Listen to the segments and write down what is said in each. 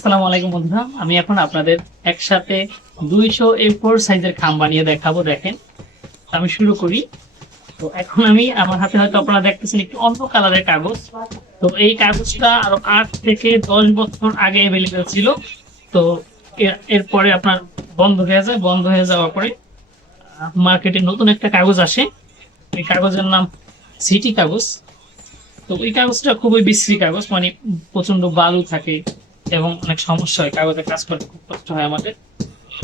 আসসালামু আলাইকুম বন্ধুরা, আমি এখন আপনাদের একসাথে 200 A4 সাইজের খাম বানিয়ে দেখাবো। দেখেন, আমি শুরু করি। তো এখন আমি আমার হাতে হয়তো আপনারা দেখতেছেন একটু অন্য কালারের কাগজ। তো এই কাগজটা আরো 8 থেকে 10 বছর আগে অ্যাভেলেবেল ছিল। তো এরপরে আপনার বন্ধ হয়ে যায়। বন্ধ হয়ে যাওয়ার পরে মার্কেটে নতুন একটা কাগজ আসে। এই কাগজের নাম সিটি কাগজ। তো ওই কাগজটা খুবই বিশ্রী কাগজ, মানে প্রচন্ড বালু থাকে এবং অনেক সমস্যা হয়, কাগজে কাজ করতে খুব কষ্ট হয় আমাদের।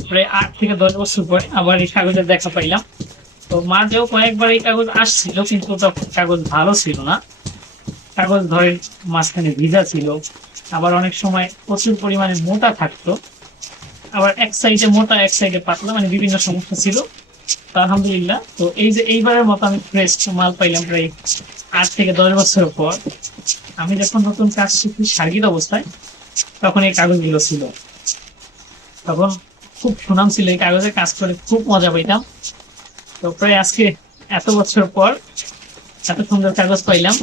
প্রায় 8 থেকে 10 বছর পরে আবার এই কাগজের দেখা পাইলাম। তো মাঝেও কয়েকবার এই কাগজ আসছিল, কিন্তু তখন কাগজ ভালো ছিল না। কাগজ ধরেন মাঝখানে ভিজা ছিল, আবার অনেক সময় প্রচুর পরিমাণে মোটা থাকতো, আবার এক সাইডে মোটা এক সাইডে পাতলা, মানে বিভিন্ন সমস্যা ছিল। তো আলহামদুলিল্লাহ, তো এই যে এইবারের মতো আমি ফ্রেশ মাল পাইলাম প্রায় 8 থেকে 10 বছর পর। আমি যখন নতুন কাজ শিখি সার্কিট অবস্থায়, তখন এই কাগজগুলো ছিল। তখন খুব সুনাম ছিল, এই কাগজে কাজ করে খুব মজা পাইতাম। তো প্রায় আজকে এত বছর পর এত সুন্দর কাগজ পাইলাম।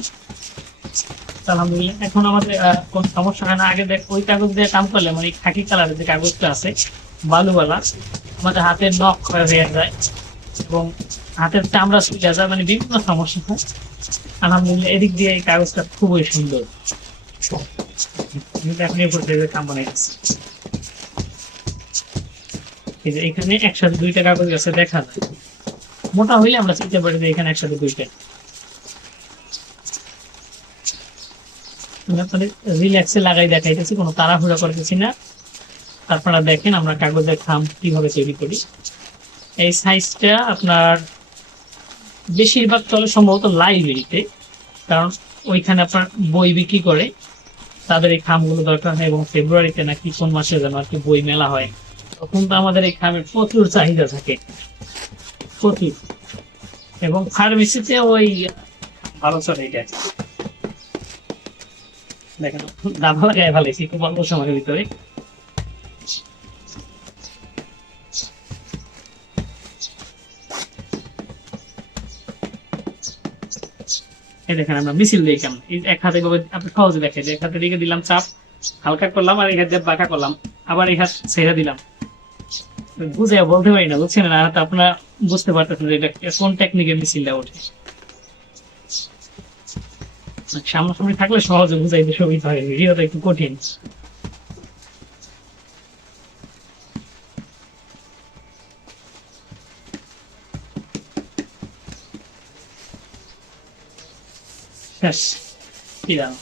আলহামদুলিল্লাহ, এখন আমাদের কোনো সমস্যা হয় না। আগে দেখ ওই কাগজ দিয়ে কাম করলে, মানে খাকি কালারের যে কাগজটা আছে বালুওয়ালা, আমাদের হাতের নখ ক্ষয় হয়ে যায় এবং হাতের চামড়া শুকিয়ে যায়, মানে বিভিন্ন সমস্যা হয়। আলহামদুলিল্লাহ, এদিক দিয়ে এই কাগজটা খুবই সুন্দর। আমি তো এখন এরপর কাম বানাইতেছি। এই যে এখানে একসাথে দুইটা কাগজ আছে, দেখা যায়। মোটা হইলে আমরা চিনতে পারি যে এখানে একসাথে দুইটা। আমি আপনাদের রিল্যাক্সে লাগাই দেখাইতেছি, কোনো তাড়াহুড়া করতেছি না। আপনারা দেখেন আমরা কাগজের খাম কিভাবে তৈরি করি। এই সাইজটা আপনার বেশিরভাগ চলে সম্ভবত লাইব্রেরিতে, কারণ ওইখানে আপনার বই বিক্রি করে, তাদের এই খামগুলো দরকার হয়। এবং ফেব্রুয়ারিতে নাকি কোন মাসে যেন আর কি বই মেলা হয়, তখন তো আমাদের এই খামের প্রচুর চাহিদা থাকে, প্রচুর। এবং ফার্মেসিতে ওই ভালো চলে এটা। দেখেন, দাবা লাগায় ফেলাইছি খুব অল্প সময়ের ভিতরে। এই দেখেন আমরা মিছিল দিই কেমন, এই এক হাতে ভাবে আপনি সহজে দেখেন যে এক হাতে দিকে দিলাম চাপ, হালকা করলাম, আর এই হাত দিয়ে বাঁকা করলাম, আবার এই হাত ছেড়ে দিলাম। বুঝে বলতে পারি না, বুঝছেন না, তো আপনারা বুঝতে পারতেছেন যে এটা কোন টেকনিকের মিছিলটা ওঠে। সামনাসামনি থাকলে সহজে বুঝাইতে সুবিধা হয়, ভিডিওটা একটু কঠিন। শেষ, কি জানো,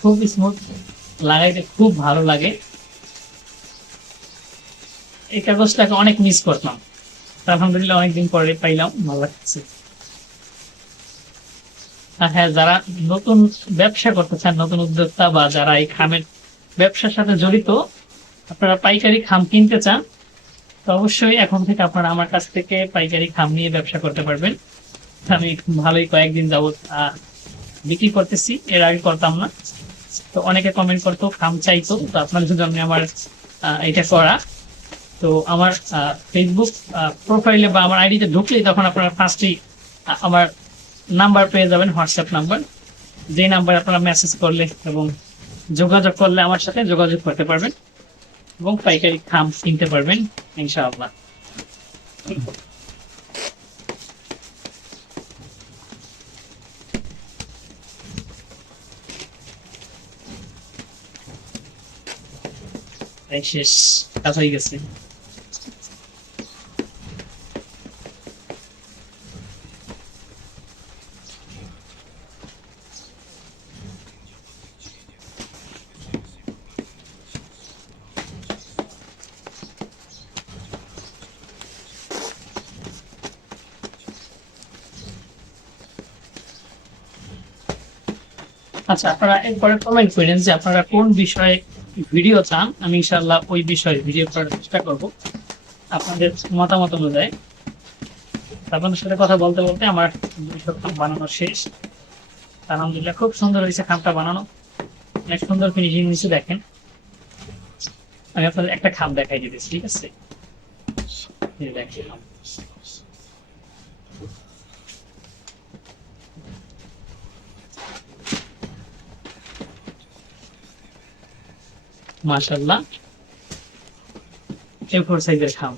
খুব স্মুথ, লাগাইতে খুব ভালো লাগে। এই কাগজটাকে অনেক মিস করতাম, আলহামদুলিল্লাহ অনেকদিন পরে পাইলাম, ভালো লাগছে। আর হ্যাঁ, যারা নতুন ব্যবসা করতে চান, নতুন উদ্যোক্তা বা যারা এই খামের ব্যবসার সাথে জড়িত, আপনারা পাইকারি খাম কিনতে চান, তো অবশ্যই এখন থেকে আপনারা আমার কাছ থেকে পাইকারি খাম নিয়ে ব্যবসা করতে পারবেন। আমি ভালোই কয়েকদিন যাবত বিক্রি করতেছি, এর আগে করতাম না। তো অনেকে কমেন্ট করতো, খাম চাইতো, তো আপনার জন্য আমার এটা করা। তো আমার ফেসবুক প্রোফাইলে বা আমার আইডিতে ঢুকলেই তখন আপনারা ফার্স্টেই আমার নাম্বার পেয়ে যাবেন, হোয়াটসঅ্যাপ নাম্বার। যে নাম্বার আপনারা মেসেজ করলে এবং যোগাযোগ করলে আমার সাথে যোগাযোগ করতে পারবেন এবং পাইকারি খাম কিনতে পারবেন ইনশাআল্লাহ। এই শেষ, কাজ হয়ে গেছে। আচ্ছা, আপনারা এরপরে কমেন্ট করেন যে আপনারা কোন বিষয়ে ভিডিও চান, আমি ইনশাআল্লাহ ওই বিষয়ে ভিডিও করার চেষ্টা করব আপনাদের মতামত অনুযায়ী। আপনাদের সাথে কথা বলতে বলতে আমার 200 খাম বানানো শেষ। আলহামদুলিল্লাহ, খুব সুন্দর হয়েছে খামটা বানানো, অনেক সুন্দর ফিনিশিং হয়েছে। দেখেন, আমি আপনাদের একটা খাম দেখাই দিতেছি, ঠিক আছে? এই যে দেখেন, মাশাআল্লাহ, এ ফোর সাইজের খাম।